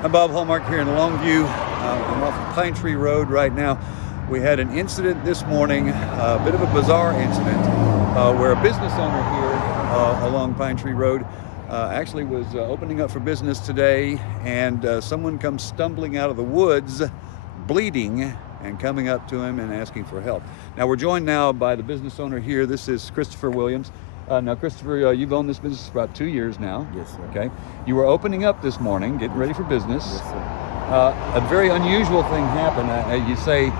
I'm Bob Hallmark here in Longview. I'm off of Pine Tree Road right now. We had an incident this morning, a bit of a bizarre incident, where a business owner here along Pine Tree Road actually was opening up for business today, and someone comes stumbling out of the woods, bleeding, and coming up to him and asking for help. Now we're joined now by the business owner here. This is Christopher Williams. Now, Christopher, you've owned this business for about 2 years now. Yes, sir. Okay. You were opening up this morning, getting ready for business. Yes, sir. A very unusual thing happened. You say,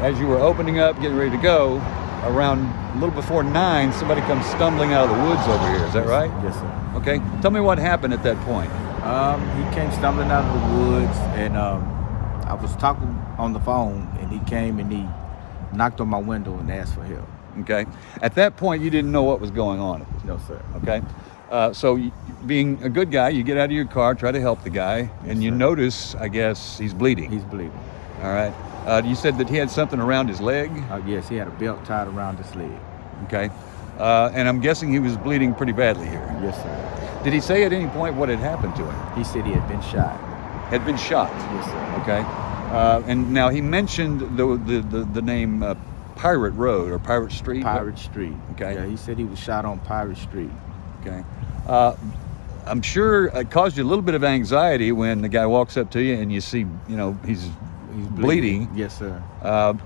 as you were opening up, getting ready to go, around a little before 9, somebody comes stumbling out of the woods over here. Is that right? Yes, sir. Okay. Tell me what happened at that point. He came stumbling out of the woods, and I was talking on the phone, and he came and he knocked on my window and asked for help. Okay. At that point, you didn't know what was going on. No, sir. Okay. So being a good guy, you get out of your car, try to help the guy, and you notice, I guess, he's bleeding. He's bleeding. All right. You said that he had something around his leg? Yes, he had a belt tied around his leg. Okay. And I'm guessing he was bleeding pretty badly here. Yes, sir. Did he say at any point what had happened to him? He said he had been shot. Had been shot? Yes, sir. Okay. And now he mentioned the name Pirate Road or Pirate Street? Pirate Street. Okay. Yeah, he said he was shot on Pirate Street. Okay. I'm sure it caused you a little bit of anxiety when the guy walks up to you and you see, he's bleeding. Yes, sir.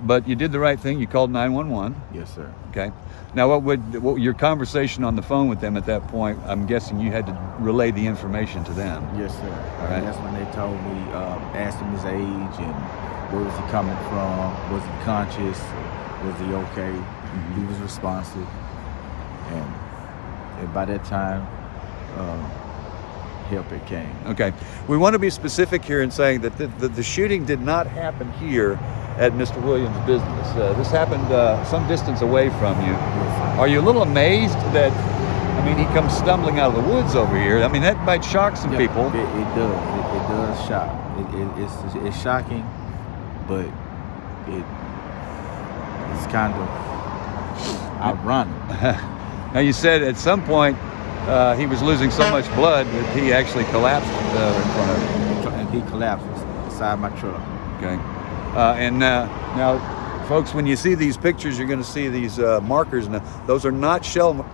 But you did the right thing. You called 911. Yes, sir. Okay. Now, what your conversation on the phone with them at that point? I'm guessing you had to relay the information to them. Yes, sir. All right. And that's when they told me, asked him his age and where was he coming from, was he conscious, was he okay? Mm-hmm. He was responsive, and by that time, help it came. Okay. We want to be specific here in saying that the shooting did not happen here at Mr. Williams' business. This happened some distance away from you. Yes, sir. Are you a little amazed that, he comes stumbling out of the woods over here? That might shock some people. It does. It does shock. It's shocking, but it's kind of ironic. Now, you said at some point he was losing so much blood that he actually collapsed in front of you. And he collapsed beside my truck. Okay. And now, folks, when you see these pictures, you're going to see these markers. Now, those are not shell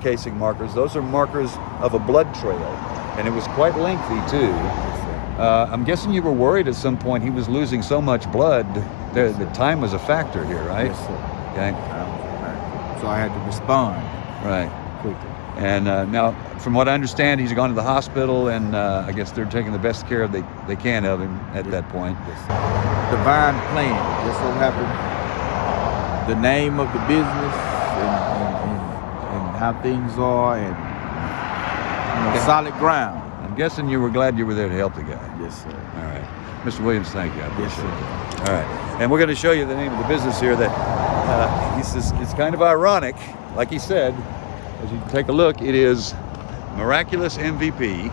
casing markers. Those are markers of a blood trail, and it was quite lengthy too. I'm guessing you were worried at some point he was losing so much blood. The time was a factor here, right? Yes, sir. Okay. So I had to respond. Right. Quickly. And now, from what I understand, he's gone to the hospital, and I guess they're taking the best care they can of him at that point. Yes. Divine plan. Just so happened, the name of the business and how things are, and solid ground. I'm guessing you were glad you were there to help the guy. Yes, sir. All right. Mr. Williams, thank you. I appreciate Yes, it. All right. And we're going to show you the name of the business here that he says it's kind of ironic. Like he said, as you take a look, it is Miraculous MVP.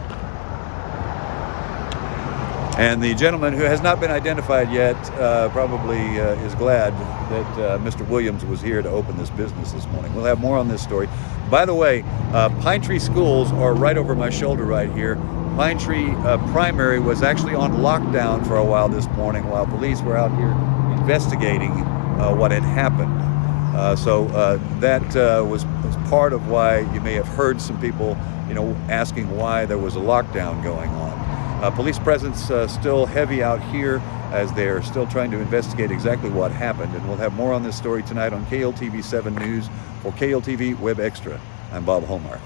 And the gentleman who has not been identified yet probably is glad that Mr. Williams was here to open this business this morning. We'll have more on this story. By the way, Pine Tree schools are right over my shoulder right here. Pine Tree Primary was actually on lockdown for a while this morning while police were out here investigating what had happened. So that was part of why you may have heard some people, asking why there was a lockdown going on. Police presence still heavy out here as they're still trying to investigate exactly what happened. And we'll have more on this story tonight on KLTV 7 News. For KLTV Web Extra, I'm Bob Hallmark.